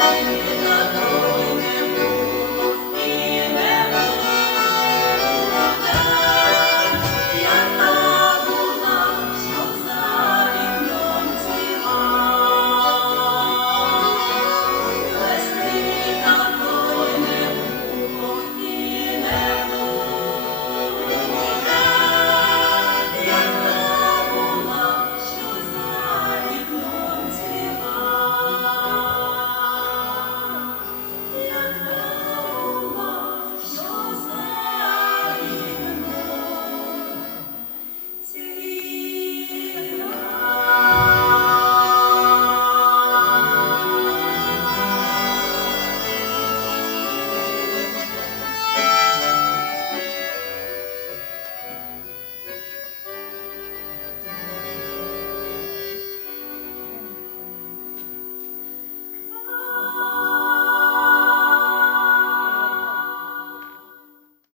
Bye.